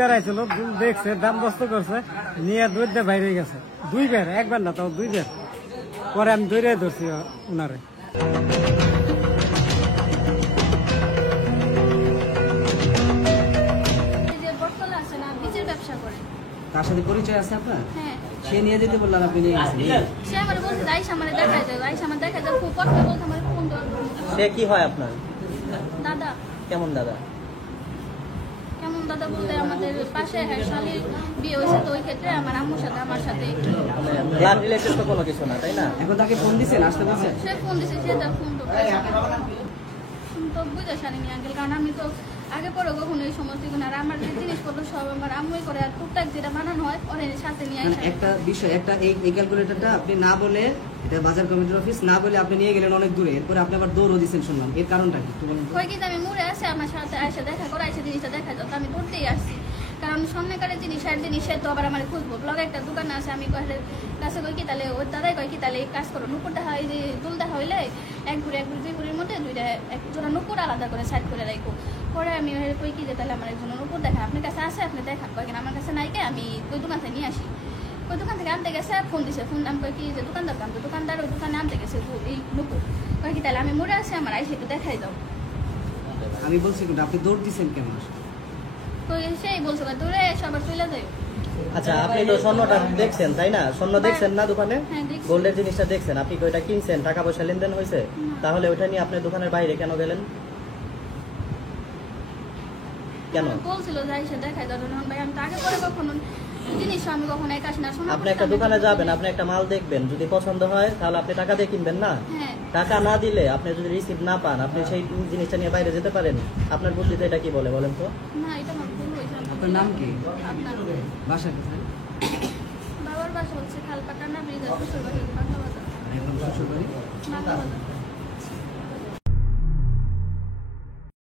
বেড়াইছিল, দুল দেখছে, দাম দস্ত করছে, নিয়ে দৌড়তে বাইরে গেছে। 2 বের, একবার না, তাও 2 বের। পরে আমি দৌড়ে ধরছি উনারে। তার সাথে পরিচয় আছে আপনার? হ্যাঁ। সে নিয়ে যেতে বললাম, আপনি নিয়ে গেছেন? সে আমার বলছে আইসা আমার দেখাই দাও, আইসা আমার দেখাই দাও, খুব কথা বলতে আমার ফোন দাও। সে কি হয় আপনার? দাদা। কেমন দাদা? কেমন দাদা বলতে আমাদের পাশে শালির বিয়ে হয়েছে, তো ওই ক্ষেত্রে আমার আম্মুর সাথে আমার সাথে ব্লাড রিলেটেড তো কোনো কিছু না, তাই না? এখন তাকে ফোন দিছেন, আসতে বলছেন? সে ফোন দিছে, সে তার ফোন তো বুঝে সারিনি আঙ্কেল, কারণ আমি তো আগে পরে কখনো এই সমস্ত আর আমার যে জিনিসপত্র সব আমার আম্মুই করে, আর টুকটাক যেটা বানানো হয় ওরে সাথে নিয়ে আসে। একটা বিষয়, একটা এই ক্যালকুলেটরটা আপনি না বলে, এটা বাজার কমিটির অফিস, না বলে আপনি নিয়ে গেলেন অনেক দূরে, এরপরে আপনি আবার দৌড়ও দিচ্ছেন শুনলাম, এর কারণটা কি একটু বলুন তো? কই কি আমি মুড়ে আসে আমার সাথে এসে দেখা করে, এসে জিনিসটা দেখা যাও, আমি দৌড়তেই আসছি, কারণ স্বর্ণকারের জিনিস আর জিনিস সে তো আবার আমার খুঁজবো। ব্লগে একটা দোকান আছে, আমি কাছে কই কি তাহলে ওর দাদাই কয় কি তাহলে এই কাজ করো, নুপুর দেখা হয় যে দুল দেখা হইলে এক ঘুরে 2 ঘুরির মধ্যে 2টা এক জোড়া নুপুর আলাদা করে সাইড করে রাখবো। পরে আমি কই কি যে তাহলে আমার একজন নুপুর দেখা আপনার কাছে আসে, আপনি দেখান, কয়েকদিন আমার কাছে নাই কে, আমি ওই দোকান থেকে নিয়ে আসি। ওই দোকান থেকে আনতে গেছে, ফোন দিছে, ফোন আমি কই কি যে দোকানদার কাম, তো দোকানদার ওই দোকানে আনতে গেছে এই নুপুর, কয় কি তাহলে আমি মরে আসি, আমার আইসে একটু দেখাই দাও। আমি বলছি কিন্তু আপনি দৌড় দিচ্ছেন কেমন? তো সেই বলছে দূরে সবার চলে যায়। আচ্ছা, আপনি তো স্বর্ণটা দেখছেন, তাই না? স্বর্ণ দেখছেন না দোকানে? হ্যাঁ, দেখছি। গোল্ডের জিনিসটা দেখছেন, আপনি কি ওইটা কিনছেন? টাকা পয়সা লেনদেন হয়েছে? তাহলে ওইটা নিয়ে আপনি দোকানের বাইরে কেন গেলেন? কেন? বলছিল যে এসে দেখাই দাও, ভাই আমি তো আগে পরে কখনো জিনিস আমি কখনো এক আসি না। আপনি একটা দোকানে যাবেন, আপনি একটা মাল দেখবেন, যদি পছন্দ হয় তাহলে আপনি টাকা দিয়ে কিনবেন না? হ্যাঁ। টাকা না দিলে, আপনি যদি রিসিপ্ট না পান, আপনি সেই জিনিসটা নিয়ে বাইরে যেতে পারেন? আপনার বুদ্ধিতে এটা কি বলে বলেন তো? না, এটা আমার ভুল হয়েছে। আপনার নাম কি? আপনার বাসা কোথায়? বাবার বাসা হচ্ছে খালপাটা না ব্রিজের শ্বশুর বাড়ি মাথা বাজার। শ্বশুর বাড়ি? মাথা বাজার।